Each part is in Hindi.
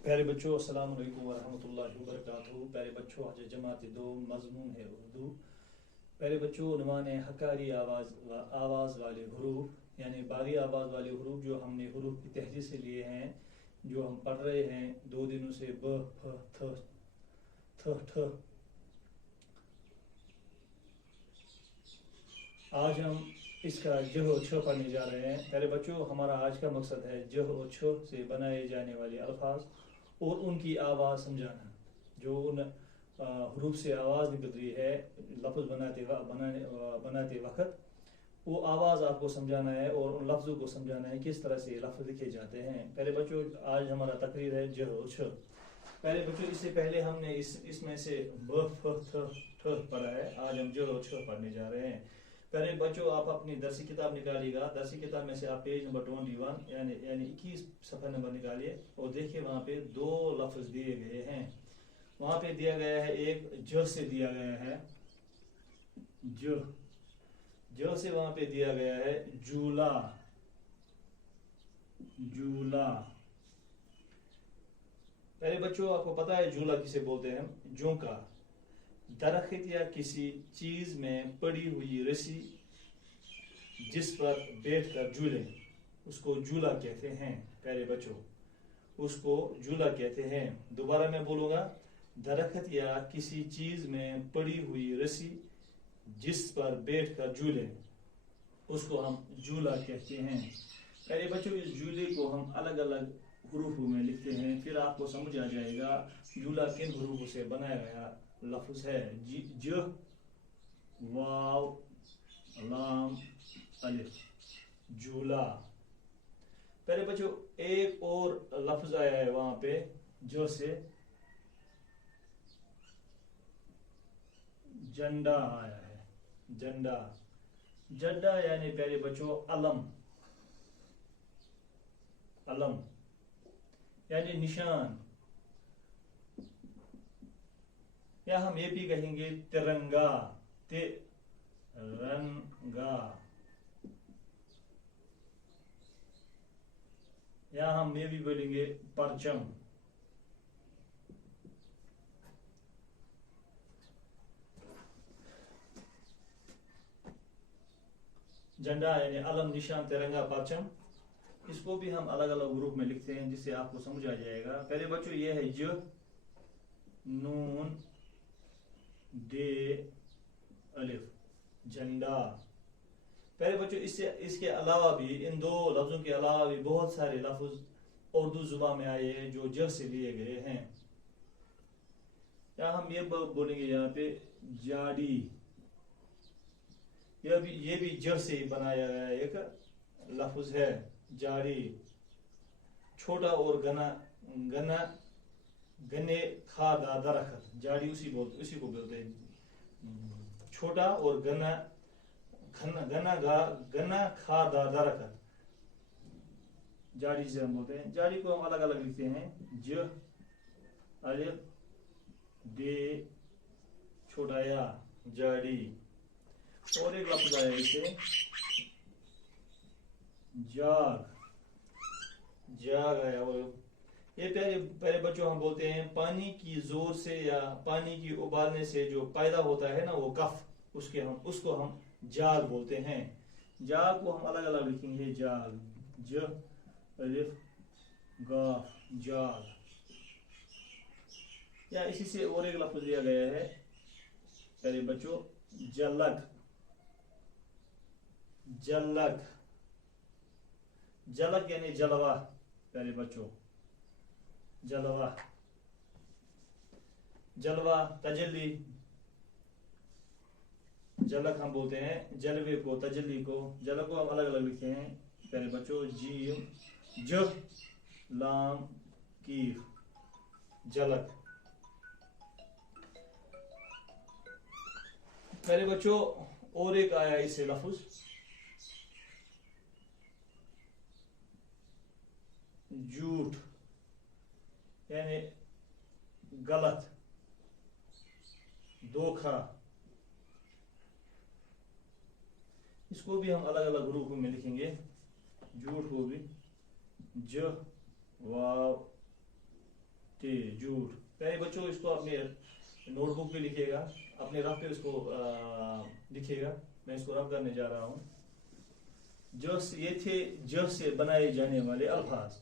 प्यारे बच्चों, अस्सलाम वालेकुम वरहमतुल्लाहि वबरकातुहू। प्यारे बच्चों, आज जमात दो मजमून है उर्दू। प्यारे बच्चों, उन्वान है हकारी आवाज़ वाले हरूफ, यानी बारी आवाज़ वाले हरूफ जो हमने हरूफ की तहजीर से लिए हैं, जो हम पढ़ रहे हैं 2 दिनों से। ब, फ, थ, ठ। आज हम इसका जह और छ पढ़ने जा रहे हैं। प्यारे बच्चों, हमारा आज का मकसद है जह और छ से बनाए जाने वाले अल्फाज और उनकी आवाज़ समझाना। जो उन हरूफ से आवाज़ निकल रही है लफ्ज़ बनाते वक्त, वो आवाज़ आपको समझाना है और उन लफ्ज़ों को समझाना है किस तरह से लफ्ज़ लिखे जाते हैं। पहले बच्चों, आज हमारा तकरीर है जह और छ। पहले बच्चों, इससे पहले हमने इसमें से ब, फ, थ, ठ पढ़ा है। आज हम जह और छ पढ़ने जा रहे हैं। पहले बच्चों, आप अपनी दरसी किताब निकालिएगा। दरसी किताब में से आप पेज नंबर 21 यानी 21 सफ़ा नंबर निकालिए और देखिए वहाँ पे 2 लफ्ज़ दिए गए हैं। वहाँ पे दिया गया है, एक ज से दिया गया है, ज से वहाँ पे दिया गया है जूला। पहले बच्चों, आपको पता है जूला किसे बोलते हैं? जोंका। दरख्त या किसी चीज में पड़ी हुई रस्सी जिस पर बैठकर झूले, उसको झूला कहते हैं। प्यारे बच्चों, उसको झूला कहते हैं। दोबारा मैं बोलूंगा, दरख्त या किसी चीज में पड़ी हुई रस्सी जिस पर बैठकर झूले, उसको हम झूला कहते हैं। प्यारे बच्चों, इस झूले को हम अलग अलग हरूफों में लिखते हैं, फिर आपको समझ आ जाएगा झूला किन हरूफों से बनाया गया लफ्ज़ है। ज, वाव, लाम, अलिफ, झूला। पहले बच्चों, एक और लफ्ज़ आया है वहां पे जो से, झंडा आया है। झंडा यानी प्यारे बच्चों अलम यानी निशान, या हम ये भी कहेंगे तिरंगा। या हम ये भी बोलेंगे परचम। झंडा यानी अलम, निशान, तिरंगा, परचम। इसको भी हम अलग अलग ग्रुप में लिखते हैं जिससे आपको समझ आ जाएगा। पहले बच्चों, ये है ज, नून, दे, अलिफ, झंडा। पहले बच्चों, इसके अलावा भी, इन 2 लफ्जों के अलावा भी बहुत सारे लफ्ज उर्दू जुबान में आए हैं जो ज से लिए गए हैं। या हम ये बोलेंगे यहाँ पे जाड़ी। ये भी ज से बनाया गया एक लफ्ज है, जाड़ी। छोटा और घने खादा दरख्त, जाड़ी उसी को बोलते हैं। छोटा और घना खादा दरख्त, जाड़ी से हम बोलते हैं। जाड़ी को हम अलग अलग लिखते हैं, ज, अलिफ, दे, छोटा या, जाड़ी। और एक लफ्ज आया इसे, जाग आया। और ये पहले बच्चों हम बोलते हैं पानी की जोर से या पानी की उबालने से जो पैदा होता है ना, वो कफ, उसको हम जाग बोलते हैं। जाग को हम अलग अलग लिखेंगे, जाग, ज, अलिफ, गाफ, जाग। या इसी से और एक लफ्ज दिया गया है पहले बच्चों, जलक। जलक यानी जलवा। प्यारे बच्चों, जलवा, तजल्ली। जलक हम बोलते हैं जलवे को, तजल्ली को। जलक को हम अलग अलग लिखते हैं प्यारे बच्चों, जीम, ज, लाम, कीफ, जलक। प्यारे बच्चों, और एक आया इससे लफ्ज, झूठ यानी गलत, धोखा। इसको भी हम अलग अलग रूप में लिखेंगे। झूठ को भी ज, वाव, जी झूठ। प्यारे बच्चों इसको अपने नोटबुक पे लिखिएगा, अपने रफ पे उसको लिखिएगा। मैं इसको रफ करने जा रहा हूँ। ये थे ज से बनाए जाने वाले अल्फाज।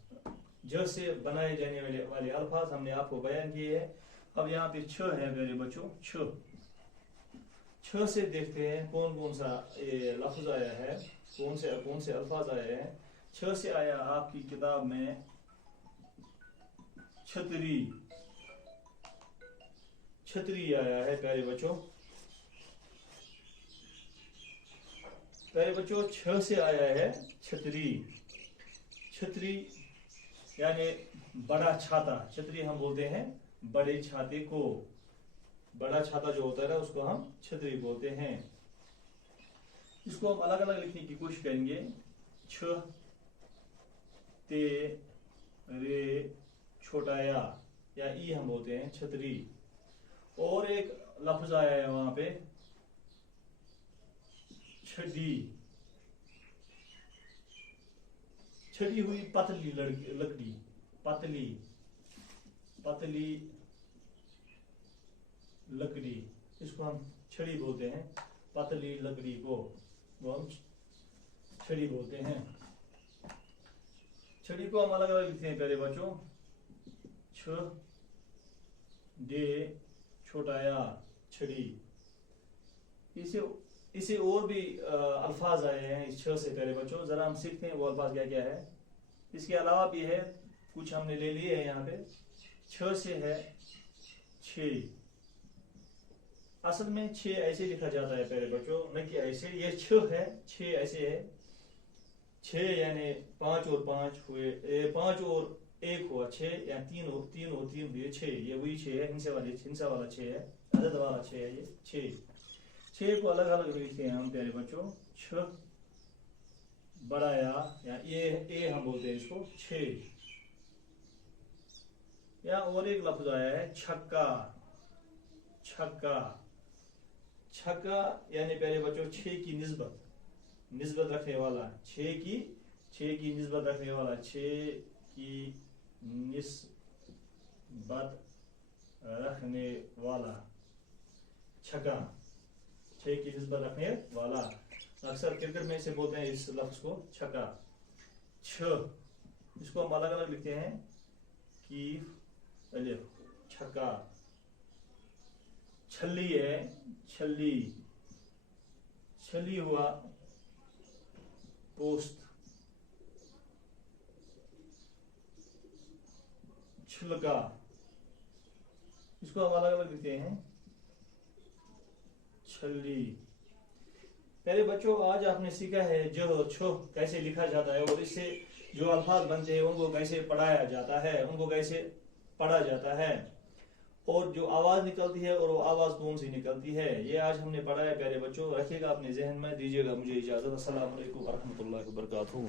ज से बनाए जाने वाले अल्फाज हमने आपको बयान किए हैं। अब यहाँ पे छ है प्यारे बच्चों, छ से देखते हैं कौन कौन सा ये लफ्ज आया है, कौन से अल्फाज आए हैं। छ से आया आपकी किताब में छतरी, छतरी आया है प्यारे बच्चों। प्यारे बच्चों छ से आया है छतरी। छतरी यानी बड़ा छाता। छतरी हम बोलते हैं बड़े छाते को। बड़ा छाता जो होता है ना उसको हम छतरी बोलते हैं। इसको हम अलग अलग लिखने की कोशिश करेंगे। छ ते रे छोटा या ई हम बोलते हैं छतरी। और एक लफ्ज आया है वहां पे छड़ी। छड़ी हुई पतली लकड़ी, पतली पतली लकड़ी, इसको हम छड़ी बोलते हैं। पतली लकड़ी को वो हम छड़ी बोलते हैं। छड़ी को हम अलग अलग लिखते हैं प्यारे बच्चों। छ डे छोटा या छड़ी। इसे और भी अल्फाज आए हैं इस छ से प्यारे बच्चों। जरा हम सीखते हैं वो अल्फाज क्या क्या है। इसके अलावा भी है, कुछ हमने ले लिए हैं यहाँ पे। छ से है छे। असल में छे ऐसे लिखा जाता है प्यारे बच्चों, न कि ऐसे। ये छ है, छे ऐसे है। छे यानी 5 और 5 हुए, 5 और 1 हुआ 6, या 3 और 3 हुए 6। ये वही 6 है, हिंसा वाला 6 है, अदद वाला 6 है। ये 6 को अलग अलग लिखते हैं हम प्यारे बच्चों। छ बड़ा या ए हम बोलते हैं इसको 6। या और एक लफ्ज आया है छक्का। छक्का छक्का यानी प्यारे बच्चों 6 की निस्बत रखने वाला। 6 की निस्बत रखने वाला। 6 की निस्बत रखने वाला छक्का। 6 की निस्बत रखने वाला। अक्सर क्रिकेट में से बोलते हैं इस लफ्ज को छक्का। छ इसको हम अलग अलग लिखते हैं कि छक्का। छल्ली है, छली हुआ पोस्त। छिलका, इसको हम अलग अलग लिखते हैं छल्ली। प्यारे बच्चों आज आपने सीखा है ज और छ कैसे लिखा जाता है, और इससे जो अल्फाज बनते हैं उनको कैसे पढ़ाया जाता है, उनको कैसे पढ़ा जाता है, और जो आवाज निकलती है और वो आवाज कौन सी निकलती है, ये आज हमने पढ़ा है प्यारे बच्चों। रखिएगा अपने जहन में। दीजिएगा मुझे इजाजत। अस्सलाम वालेकुम व रहमतुल्लाहि व बरकातहू।